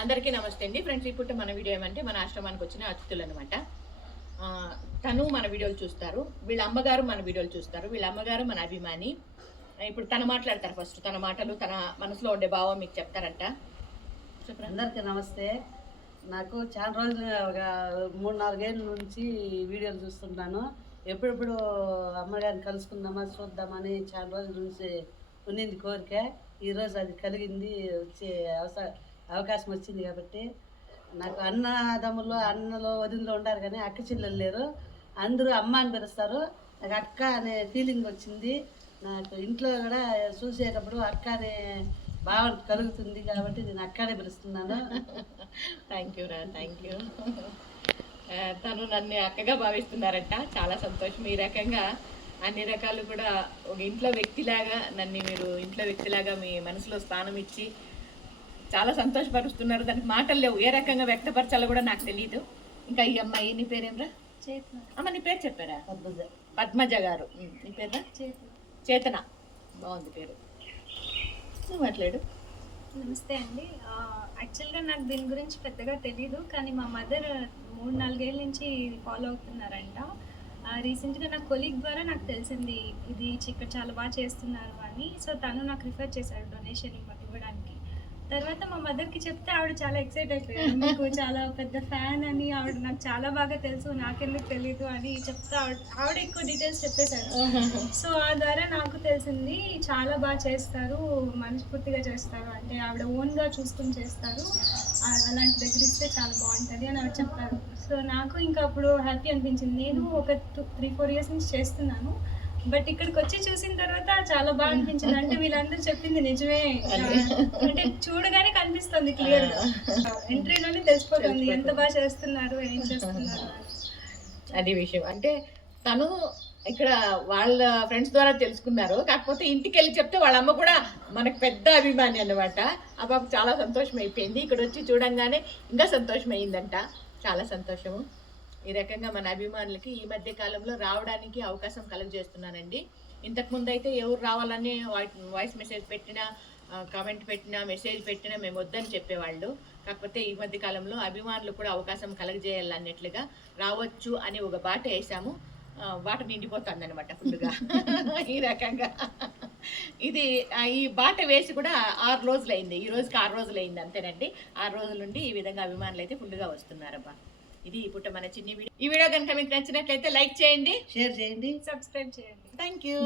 అందరికీ నమస్తే అండి ఫ్రెండ్స్. ఇప్పుడు మన వీడియో ఏమంటే మన ఆశ్రమానికి వచ్చిన అతిథులు అనమాట. తను మన వీడియోలు చూస్తారు, వీళ్ళ అమ్మగారు మన వీడియోలు చూస్తారు. వీళ్ళ అమ్మగారు మన అభిమాని. ఇప్పుడు తను మాట్లాడతారు. ఫస్ట్ తన మాటలు, తన మనసులో ఉండే భావం మీకు చెప్తారంట. అందరికీ నమస్తే. నాకు చాలా రోజులు ఒక 3-4 ఏళ్ళ నుంచి వీడియోలు చూస్తున్నాను. ఎప్పుడెప్పుడు అమ్మగారిని కలుసుకుందామా చూద్దామని చాలా రోజుల నుంచి ఉన్నింది కోరిక. ఈరోజు అది కలిగింది, వచ్చే అవకాశం వచ్చింది. కాబట్టి నాకు అన్నదమ్ములు, అన్నలు, వదినలు ఉంటారు కానీ అక్క చెల్లెలు లేరు. అందరూ అమ్మ అని పిలుస్తారు. నాకు అక్క అనే ఫీలింగ్ వచ్చింది. నాకు ఇంట్లో కూడా చూసేటప్పుడు అక్క అనే భావన కలుగుతుంది. కాబట్టి నేను అక్కడే పిలుస్తున్నాను. థ్యాంక్ యూ రా, థ్యాంక్ యూ. తను నన్ను అక్కగా భావిస్తున్నారంట. చాలా సంతోషం. ఈ రకంగా అన్ని రకాలు కూడా ఒక ఇంట్లో వ్యక్తిలాగా నన్ను మీరు ఇంట్లో వ్యక్తిలాగా మీ మనసులో స్థానం ఇచ్చి చాలా సంతోషపరుస్తున్నారు. దానికి మాటలు లేవు, ఏ రకంగా వ్యక్తపరచాలో కూడా నాకు తెలియదు. ఇంకా ఈ అమ్మాయి, నీ పేరేమ్రా? అమ్మ నీ పేరు చెప్పారా? పద్మజ గారు. నీ పేరు? చేతన. బాగుంది పేరు. నువ్వు మాట్లాడు. నమస్తే అండి. యాక్చువల్గా నాకు దీని గురించి పెద్దగా తెలీదు, కానీ మా మదర్ 3-4 ఏళ్ళ నుంచి ఫాలో అవుతున్నారంట. రీసెంట్గా నా కొలీగ్ ద్వారా నాకు తెలిసింది ఇది ఇక్కడ చాలా బాగా చేస్తున్నారు అని. సో తను నాకు రిఫర్ చేశాడు డొనేషన్ ఇవ్వడానికి. తర్వాత మా మదర్కి చెప్తే ఆవిడ చాలా ఎక్సైట్ అయిపోయారు. మీకు చాలా పెద్ద ఫ్యాన్ అని, ఆవిడ నాకు చాలా బాగా తెలుసు, నాకెందుకు తెలీదు అని చెప్తే ఆవిడ ఎక్కువ డీటెయిల్స్ చెప్పేశారు. సో ఆ ద్వారా నాకు తెలిసింది చాలా బాగా చేస్తారు, మనస్ఫూర్తిగా చేస్తారు, అంటే ఆవిడ ఓన్గా చూసుకుని చేస్తారు, అలాంటి దగ్గర ఇస్తే చాలా బాగుంటుంది అని ఆవిడ చెప్పారు. సో నాకు ఇంకా అప్పుడు హ్యాపీ అనిపించింది. నేను ఒక 3-4 ఇయర్స్ నుంచి చేస్తున్నాను, బట్ ఇక్కడికి వచ్చి చూసిన తర్వాత చాలా బాగా అనిపించింది. అంటే వీళ్ళందరూ చెప్పింది నిజమే, అంటే చూడగానే కనిపిస్తుంది క్లియర్ గా, ఎంట్రీలోనే తెలిసిపోతుంది ఎంత బాగా చేస్తున్నారు, ఏం చేస్తున్నారు అది విషయం. అంటే తను ఇక్కడ వాళ్ళ ఫ్రెండ్స్ ద్వారా తెలుసుకున్నారు, కాకపోతే ఇంటికి వెళ్ళి చెప్తే వాళ్ళ అమ్మ కూడా మనకు పెద్ద అభిమాని అన్నమాట. ఆ బాబు చాలా సంతోషం అయిపోయింది. ఇక్కడ వచ్చి చూడంగానే ఇంకా సంతోషం అయిందంట. చాలా సంతోషము. ఈ రకంగా మన అభిమానులకి ఈ మధ్య కాలంలో రావడానికి అవకాశం కలుగజేస్తున్నానండి. ఇంతకుముందు అయితే ఎవరు రావాలని వాయిస్ మెసేజ్ పెట్టినా, కామెంట్ పెట్టినా, మెసేజ్ పెట్టినా మేము వద్దని చెప్పేవాళ్ళు. కాకపోతే ఈ మధ్య కాలంలో అభిమానులు కూడా అవకాశం కలగజేయాలన్నట్లుగా రావచ్చు అని ఒక బాట వేసాము. బాట నిండిపోతుంది అనమాట ఫుల్గా. ఈ రకంగా ఇది ఈ బాట వేసి కూడా 6 రోజులు అయింది. ఈ రోజుకి 6 రోజులు అయింది అంతేనండి. 6 రోజుల నుండి ఈ విధంగా అభిమానులు అయితే ఫుల్గా వస్తున్నారబ్బా. ఇది ఇప్పుడు మన చిన్న వీడియో. ఈ వీడియో కనుక మీకు నచ్చినట్లయితే లైక్ చేయండి, షేర్ చేయండి, సబ్స్క్రైబ్ చేయండి. Thank you.